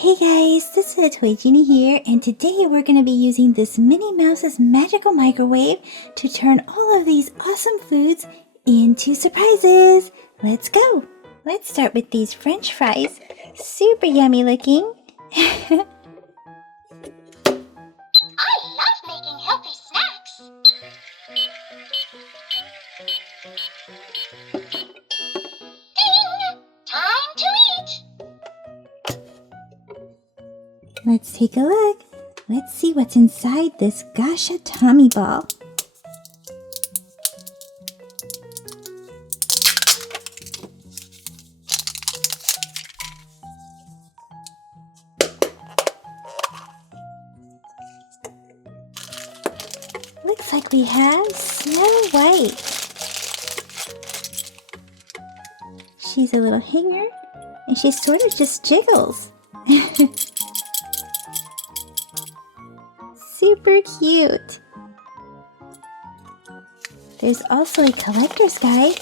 Hey guys, this is Toy Genie here, and today we're going to be using this Minnie Mouse's Magical Microwave to turn all of these awesome foods into surprises. Let's go! Let's start with these French fries. Super yummy looking. I love making healthy snacks. Ding! Time to eat. Let's take a look. Let's see what's inside this Gasha Tommy ball. Looks like we have Snow White. She's a little hanger, and she sort of just jiggles. Super cute. There's also a collector's guide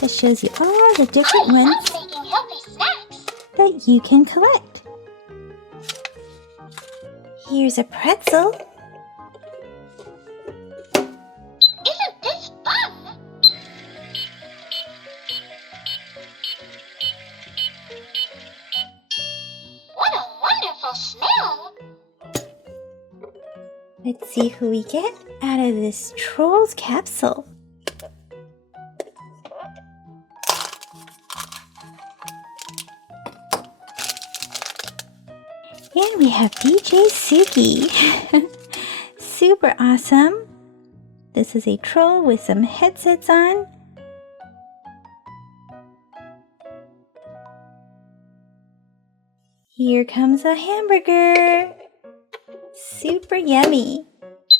that shows you all the different ones Making healthy snacks. that you can collect. Here's a pretzel. Isn't this fun? What a wonderful smell. Let's see who we get out of this Trolls capsule. And we have DJ Suki. Super awesome. This is a troll with some headsets on. Here comes a hamburger. Super yummy.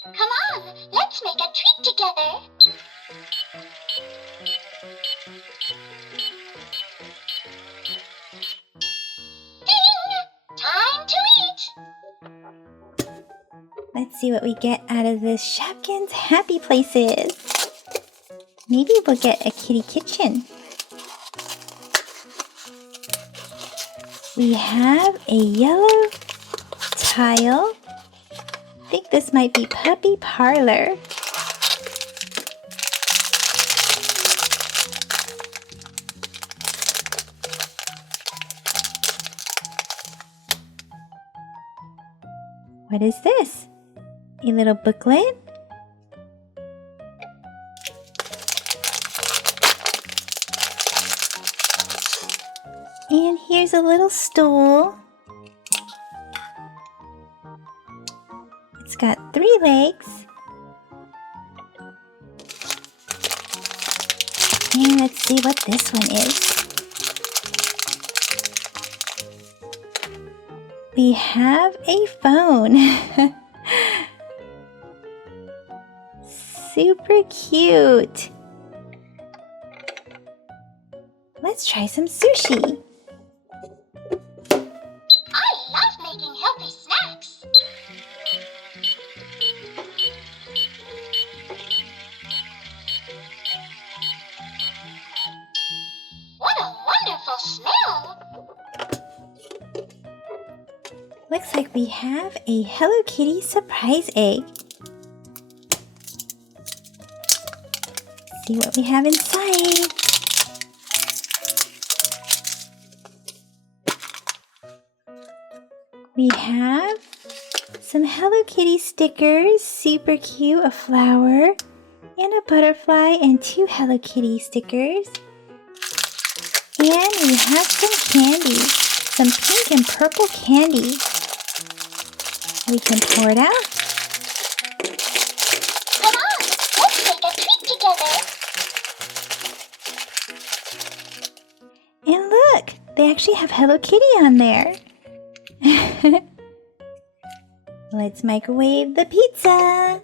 Come on, let's make a treat together. Ding! Time to eat. Let's see what we get out of this Shopkins Happy Places. Maybe we'll get a kitty kitchen. We have a yellow tile. I think this might be Puppy Parlor. What is this? A little booklet? And here's a little stool. It's got 3 legs. And let's see what this one is. We have a phone. Super cute. Let's try some sushi. I love making healthy snacks. What a wonderful smell. Looks like we have a Hello Kitty surprise egg. See what we have inside. We have some Hello Kitty stickers, super cute, a flower, and a butterfly, and 2 Hello Kitty stickers. And we have some candy, some pink and purple candy. We can pour it out. Come on, let's make a treat together. And look, they actually have Hello Kitty on there. Let's microwave the pizza.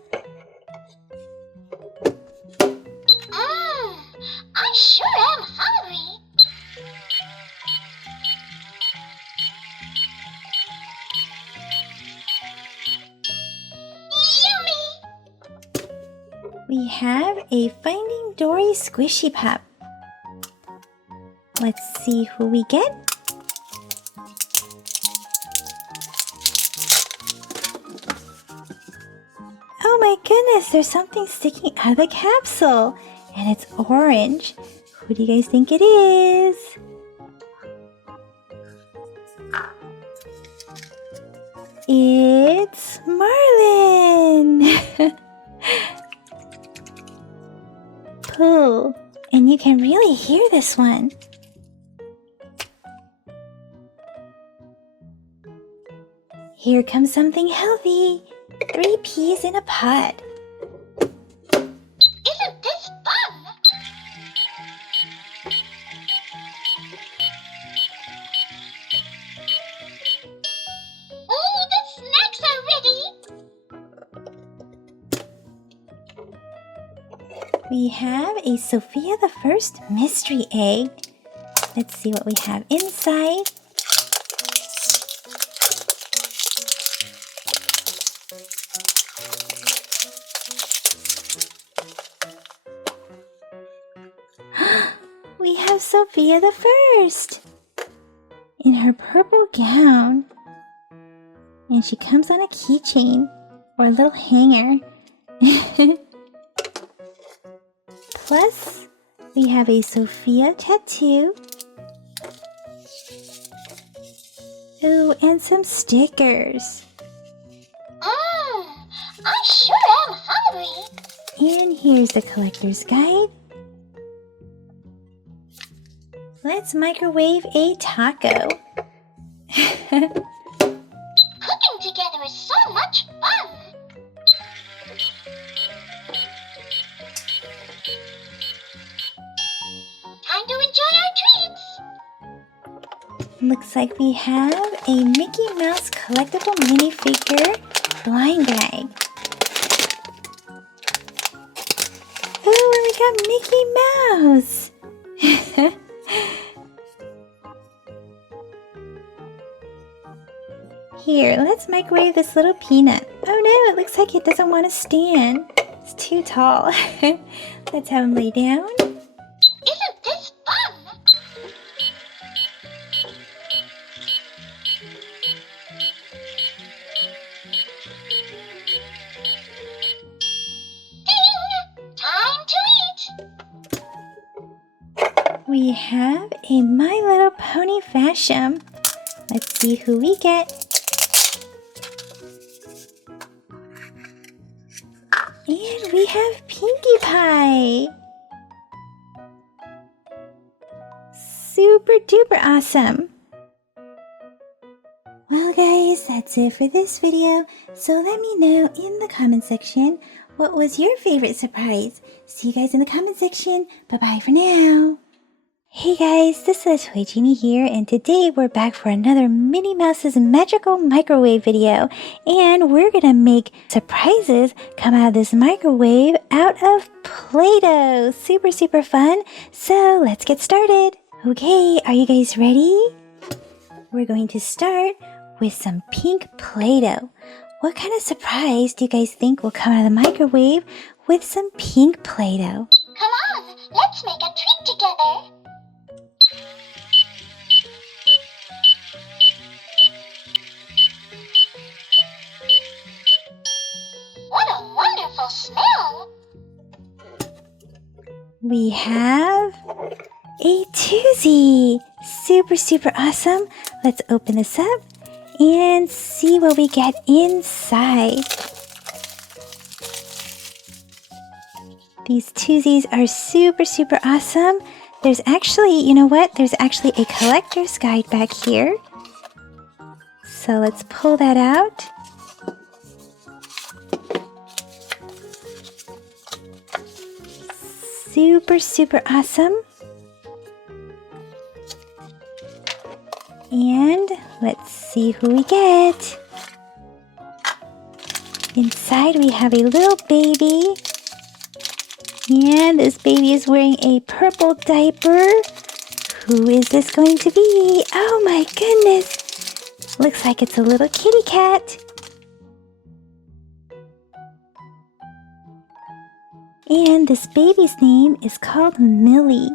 I sure am hungry. Yummy! We have a Finding Dory Squishy Pop. Let's see who we get. Oh my goodness, there's something sticking out of the capsule. And it's orange. Who do you guys think it is? It's Marlin! Pull. And you can really hear this one. Here comes something healthy. 3 peas in a pod. Isn't this fun? Oh, the snacks are ready. We have a Sofia the First mystery egg. Let's see what we have inside. We have Sofia the First in her purple gown. And she comes on a keychain or a little hanger. Plus, we have a Sofia tattoo. Oh, and some stickers. I sure am hungry. And here's the collector's guide. Let's microwave a taco. Cooking together is so much fun. Time to enjoy our treats. Looks like we have a Mickey Mouse Collectible Minifigure blind bag. Oh, and we got Mickey Mouse! Here, let's microwave this little peanut. Oh no, it looks like it doesn't want to stand. It's too tall. Let's have him lay down. Isn't this fun? Ding! Time to eat. We have a My Little Pony Fashion. Let's see who we get. And we have Pinkie Pie. Super duper awesome. Well guys, that's it for this video. So let me know in the comment section what was your favorite surprise. See you guys in the comment section. Bye bye for now. Hey guys, this is Toy Genie here, and today we're back for another Minnie Mouse's Magical Microwave video, and we're gonna make surprises come out of this microwave out of Play-Doh. Super, super fun. So let's get started. Okay, are you guys ready? We're going to start with some pink Play-Doh. What kind of surprise do you guys think will come out of the microwave with some pink Play-Doh? Come on, let's make a treat together. What a wonderful smell! We have a Toozy. Super, super awesome. Let's open this up and see what we get inside. These Toozies are super, super awesome. There's actually, you know what? There's actually a collector's guide back here. So let's pull that out. Super, super awesome. And let's see who we get. Inside we have a little baby. And this baby is wearing a purple diaper. Who is this going to be? Oh my goodness. Looks like it's a little kitty cat. And this baby's name is called Millie.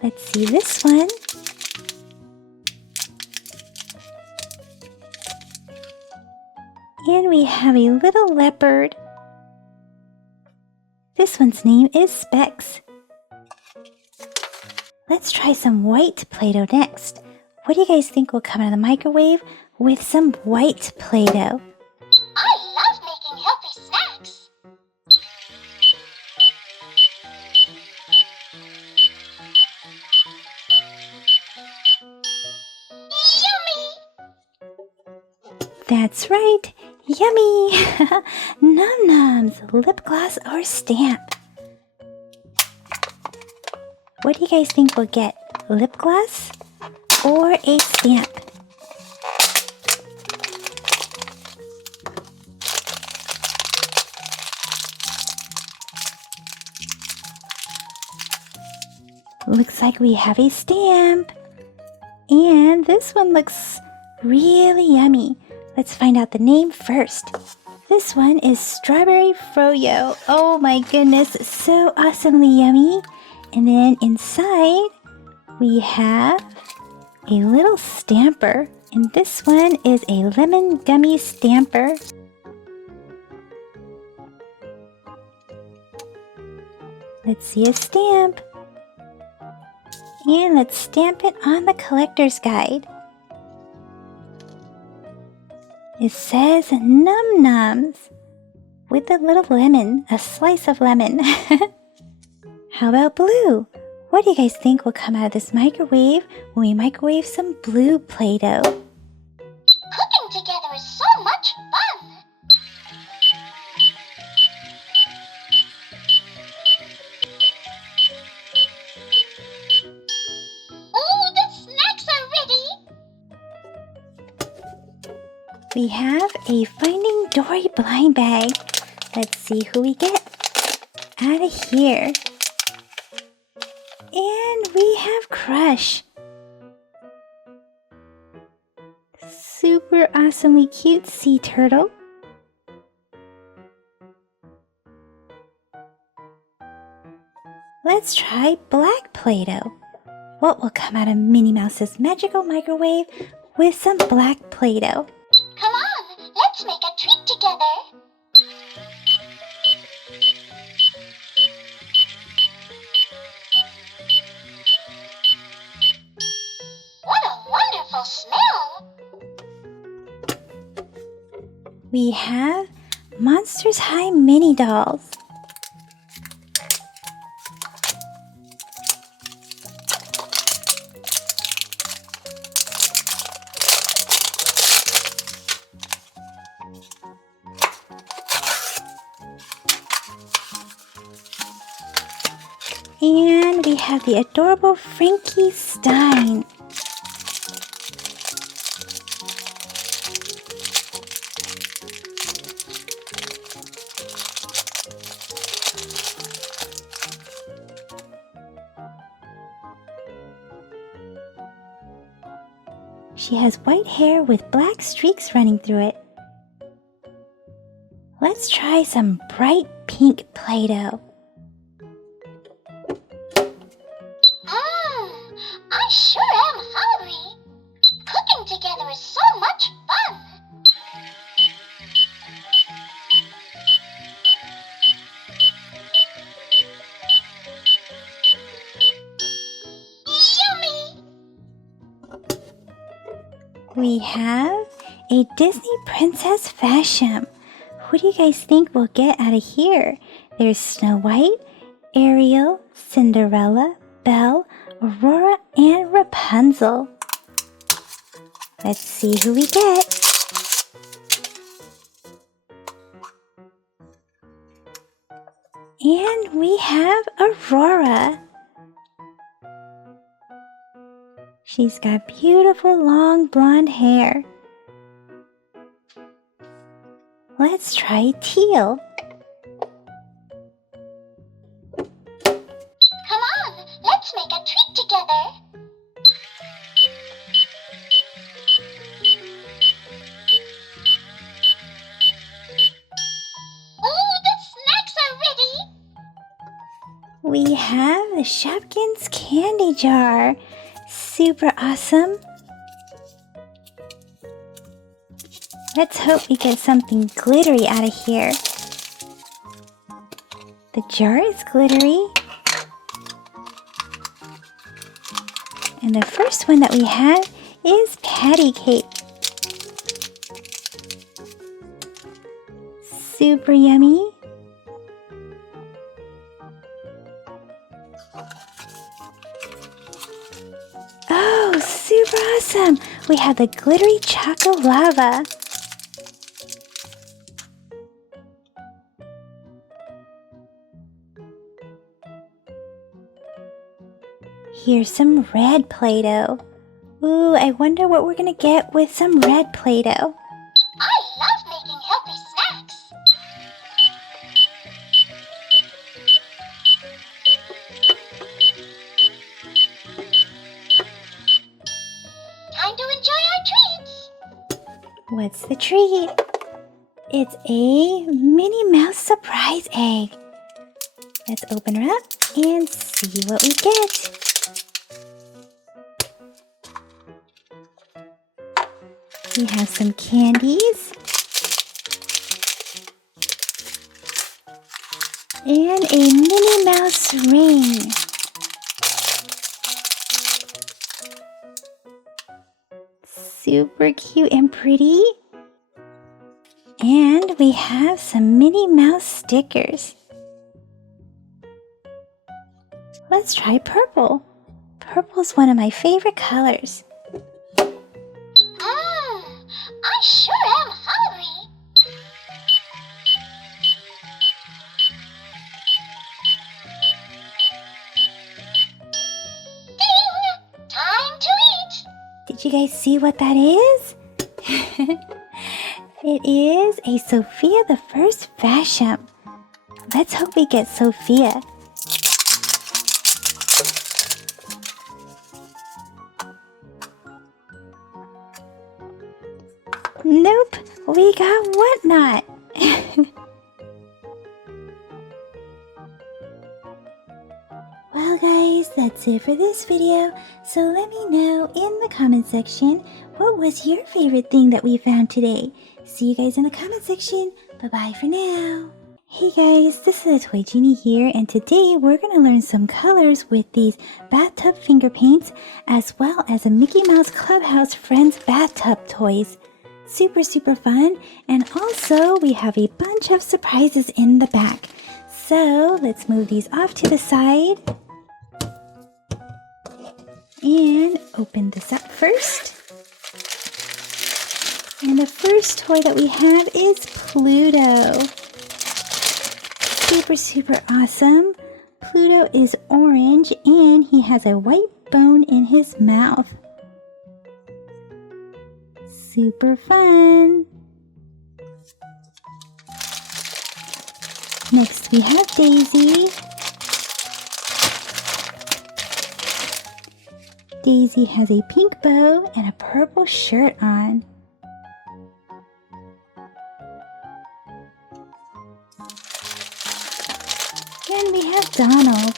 Let's see this one. we have a little leopard. This one's name is Specs. Let's try some white Play-Doh next. What do you guys think will come out of the microwave with some white Play-Doh? I love making healthy snacks. Yummy! That's right! Yummy! Num Nums, lip gloss or stamp? What do you guys think we'll get? Lip gloss or a stamp? Looks like we have a stamp. And this one looks really yummy. Let's find out the name first. This one is Strawberry Froyo. Oh my goodness, so awesomely yummy. And then inside, we have a little stamper. And this one is a lemon gummy stamper. Let's see a stamp. And let's stamp it on the collector's guide. It says Num Nums with a little lemon, a slice of lemon. How about blue? What do you guys think will come out of this microwave when we microwave some blue Play-Doh? Cooking together is so much fun. Oh, the snacks are ready. We have a Finding Dory blind bag. Let's see who we get out of here. And we have Crush. Super awesomely cute sea turtle. Let's try black Play-Doh. What will come out of Minnie Mouse's Magical Microwave with some black Play-Doh? Come on, let's make a treat together. What a wonderful smell! We have Monsters High mini dolls. And we have the adorable Frankie Stein. She has white hair with black streaks running through it. Let's try some bright pink Play-Doh. I sure am hungry. Cooking together is so much fun. Yummy! We have a Disney Princess Fashion. Who do you guys think we'll get out of here? There's Snow White, Ariel, Cinderella, Belle, Aurora, and Rapunzel. Let's see who we get. And we have Aurora. She's got beautiful long blonde hair. Let's try teal. Come on, let's make a treat together. Oh, the snacks are ready. We have the Shopkins Candy Jar. Super awesome. Let's hope we get something glittery out of here. The jar is glittery. And the first one that we have is patty cake. Super yummy. Oh, super awesome! We have the glittery chocolate lava. Here's some red Play-Doh. Ooh, I wonder what we're gonna get with some red Play-Doh. I love making healthy snacks. Time to enjoy our treats. What's the treat? It's a Minnie Mouse surprise egg. Let's open her up and see what we get. We have some candies and a Minnie Mouse ring. Super cute and pretty. And we have some Minnie Mouse stickers. Let's try purple. Purple's one of my favorite colors. I sure am hungry. Ding! Time to eat. Did you guys see what that is? It is a Sofia the First fashion. Let's hope we get Sofia. Nope, we got Whatnot. Well guys, that's it for this video. So let me know in the comment section, what was your favorite thing that we found today? See you guys in the comment section. Bye-bye for now. Hey guys, this is the Toy Genie here, and today we're going to learn some colors with these bathtub finger paints, as well as a Mickey Mouse Clubhouse Friends bathtub toys. Super fun, and also we have a bunch of surprises in the back. So let's move these off to the side and open this up first. And the first toy that we have is Pluto. Super awesome. Pluto is orange and he has a white bone in his mouth. Super fun. Next we have Daisy. Daisy has a pink bow and a purple shirt on. And we have Donald.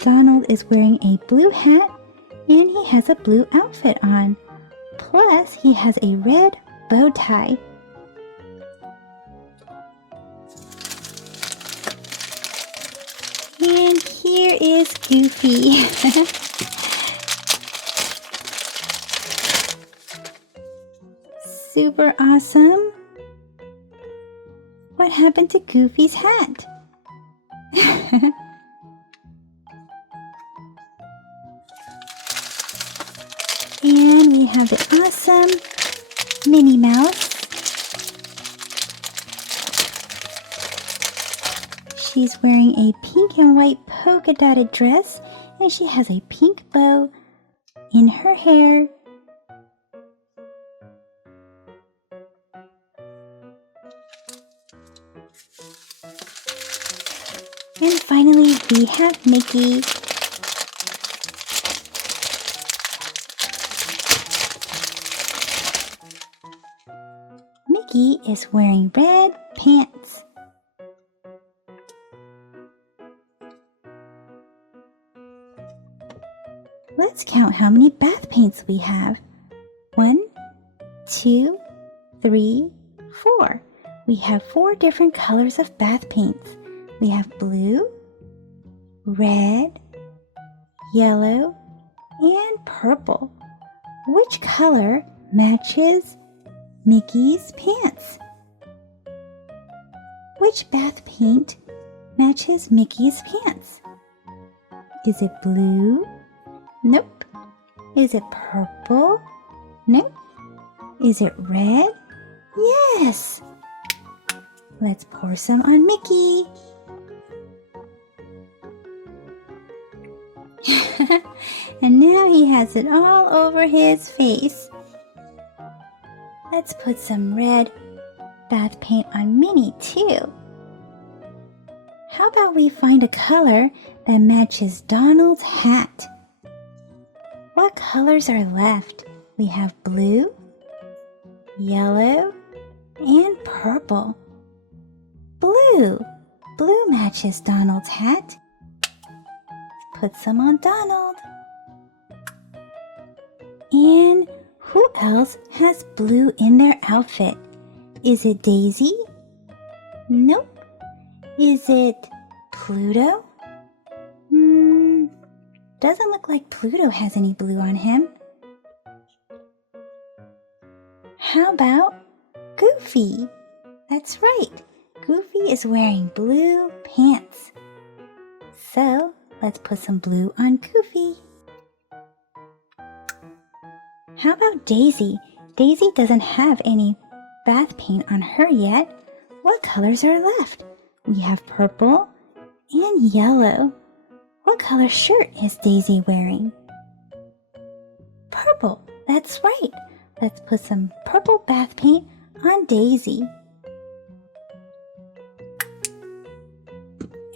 Donald is wearing a blue hat and he has a blue outfit on. Plus, he has a red bow tie. And here is Goofy. Super awesome. What happened to Goofy's hat? And we have the awesome Minnie Mouse. She's wearing a pink and white polka dotted dress, and she has a pink bow in her hair. And finally, we have Mickey. Mickey is wearing red pants. Let's count how many bath paints we have. 1, 2, 3, 4. We have 4 different colors of bath paints. We have blue, red, yellow, and purple. Which color matches Mickey's pants? Which bath paint matches Mickey's pants? Is it blue? Nope. Is it purple? Nope. Is it red? Yes! Let's pour some on Mickey. And now he has it all over his face. Let's put some red bath paint on Minnie too. How about we find a color that matches Donald's hat? What colors are left? We have blue, yellow, and purple. Blue! Blue matches Donald's hat. Put some on Donald. And who else has blue in their outfit? Is it Daisy? Nope. Is it Pluto? Doesn't look like Pluto has any blue on him. How about Goofy? That's right. Goofy is wearing blue pants. So let's put some blue on Goofy. How about Daisy? Daisy doesn't have any bath paint on her yet. What colors are left? We have purple and yellow. What color shirt is Daisy wearing? Purple. That's right. Let's put some purple bath paint on Daisy.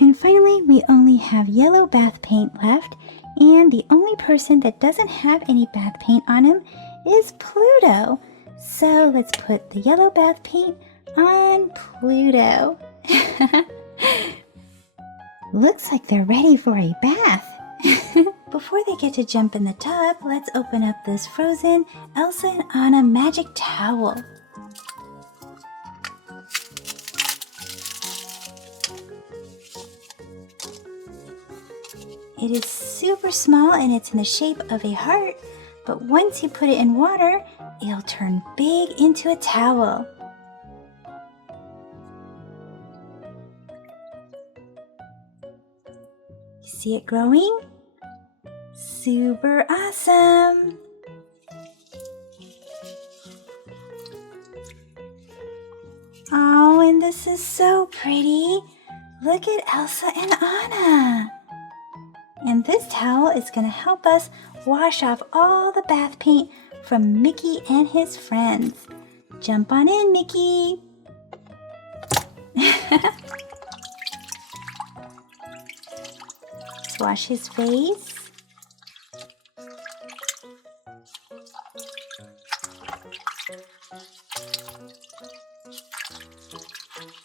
And finally, we only have yellow bath paint left, and the only person that doesn't have any bath paint on him is Pluto. So let's put the yellow bath paint on Pluto. Looks like they're ready for a bath. Before they get to jump in the tub, let's open up this frozen Elsa and Anna magic towel. It is super small and it's in the shape of a heart, but once you put it in water, it'll turn big into a towel. See it growing? Super awesome! Oh, and this is so pretty. Look at Elsa and Anna. And this towel is going to help us wash off all the bath paint from Mickey and his friends. Jump on in, Mickey. Let's wash his face.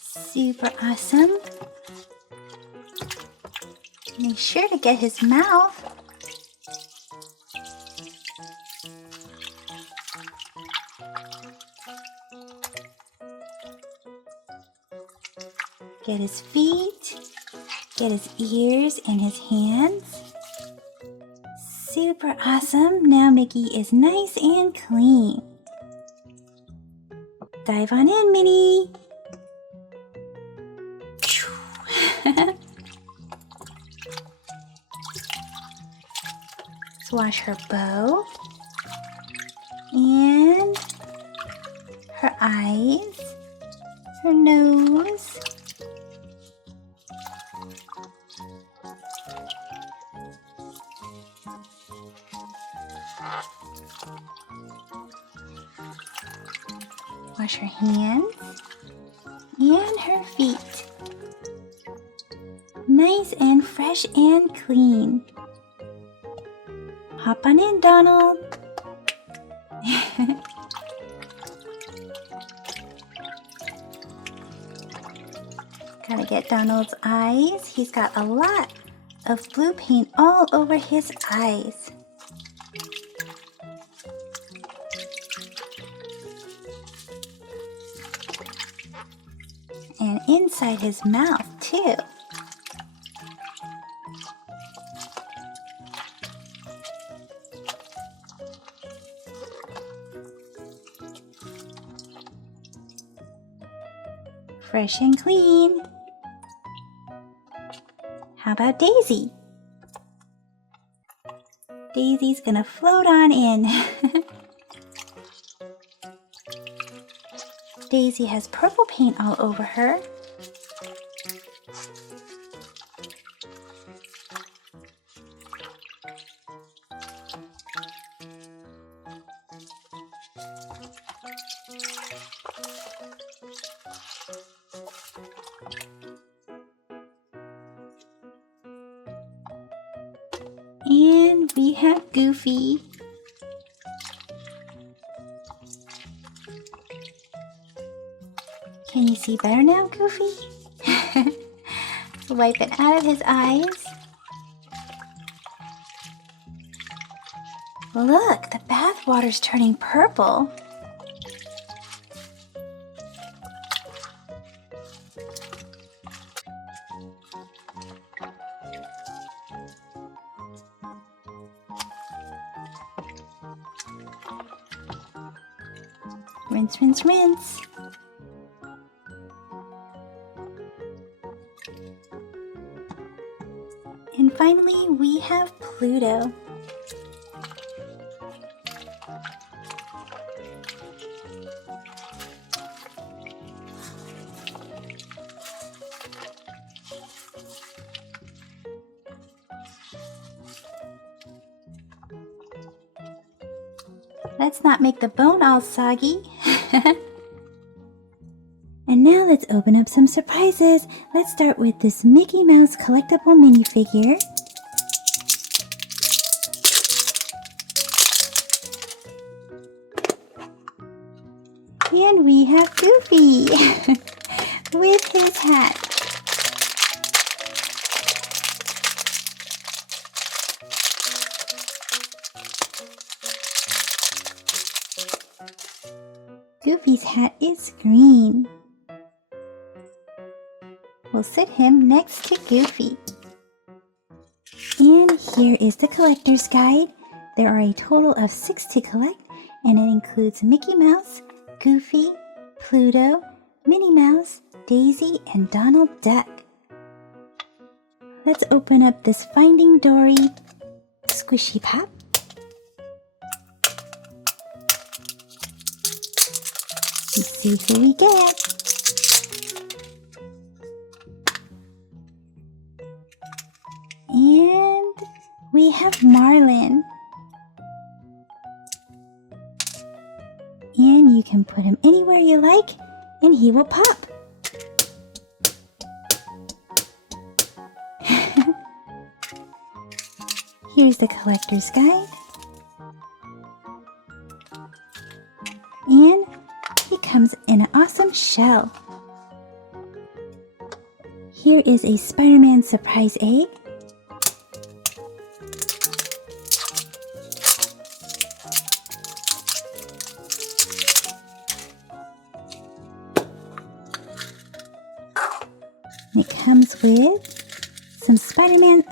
Super awesome. Make sure to get his mouth. Get his feet. Get his ears and his hands. Super awesome. Now Mickey is nice and clean. Dive on in, Minnie. Let's wash her bow and her eyes, her nose, wash her hands and her feet. Nice and fresh and clean. Hop on in, Donald. Gotta get Donald's eyes. He's got a lot of blue paint all over his eyes. inside his mouth, too. Fresh and clean. How about Daisy? Daisy's gonna float on in. Daisy has purple paint all over her. And we have Goofy. Can you see better now, Goofy? Wipe it out of his eyes. Look, the bath water's turning purple. Rinse, rinse, rinse. And finally, we have Pluto. Let's not make the bone all soggy. And now let's open up some surprises. Let's start with this Mickey Mouse collectible minifigure. And we have Goofy with his hat. Goofy's hat is green. We'll sit him next to Goofy. And here is the collector's guide. There are a total of 6 to collect, and it includes Mickey Mouse, Goofy, Pluto, Minnie Mouse, Daisy, and Donald Duck. Let's open up this Finding Dory squishy pop. Let's see who we get. And we have Marlin. And you can put him anywhere you like, and he will pop. Here's the collector's guide. And he comes in an awesome shell. Here is a Spider-Man surprise egg. It comes with some Spider-Man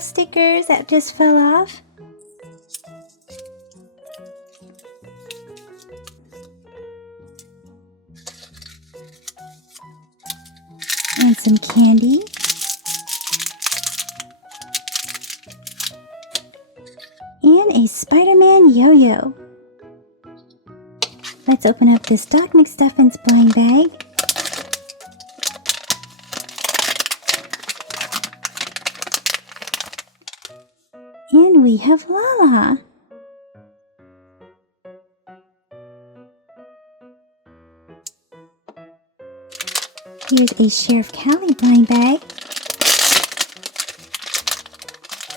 stickers that just fell off. And some candy. And a Spider-Man yo-yo. Let's open up this Doc McStuffins blind bag. And we have Lala. Here's a Sheriff Callie blind bag.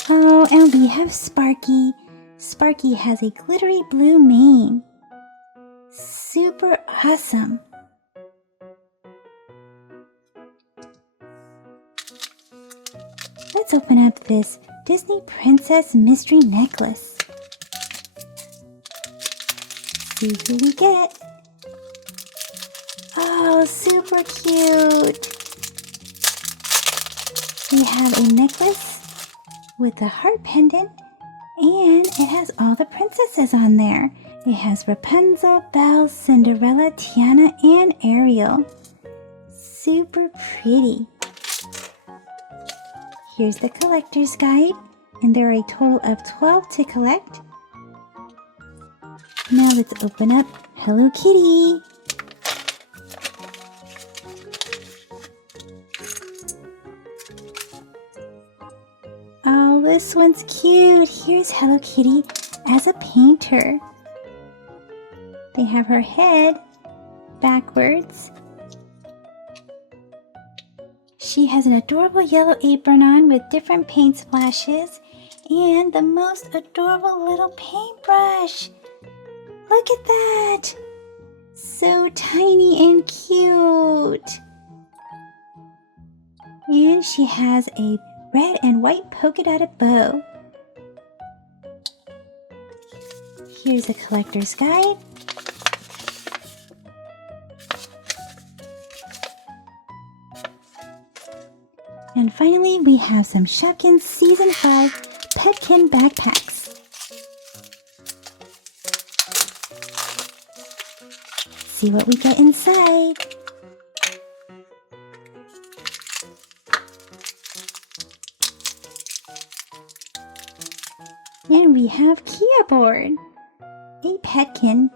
Oh, and we have Sparky. Sparky has a glittery blue mane. Super awesome. Let's open up this Disney Princess Mystery Necklace. See who we get. Oh, super cute. we have a necklace with a heart pendant, and it has all the princesses on there. It has Rapunzel, Belle, Cinderella, Tiana, and Ariel. Super pretty. Here's the collector's guide, and there are a total of 12 to collect. Now let's open up Hello Kitty. Oh, this one's cute. Here's Hello Kitty as a painter. They have her head backwards. She has an adorable yellow apron on with different paint splashes and the most adorable little paintbrush. Look at that! So tiny and cute. And she has a red and white polka dotted bow. Here's a collector's guide. And finally, we have some Shopkins Season 5 Petkin backpacks. See what we get inside. And we have Kia board, a Petkin.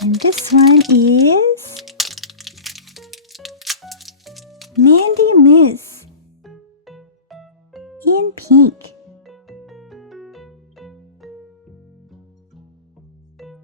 And this one is Mandy Moose in pink.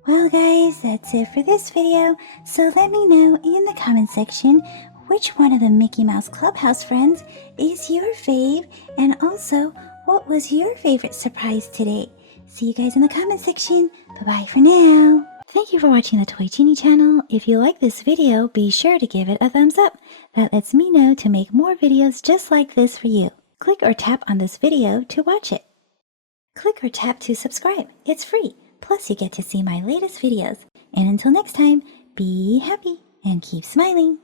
Well guys, that's it for this video. So let me know in the comment section which one of the Mickey Mouse Clubhouse friends is your fave, and also what was your favorite surprise today. See you guys in the comment section. Bye-bye for now. Thank you for watching the Toy Genie channel. If you like this video, be sure to give it a thumbs up. That lets me know to make more videos just like this for you. Click or tap on this video to watch it. Click or tap to subscribe. It's free. Plus you get to see my latest videos. And until next time, be happy and keep smiling.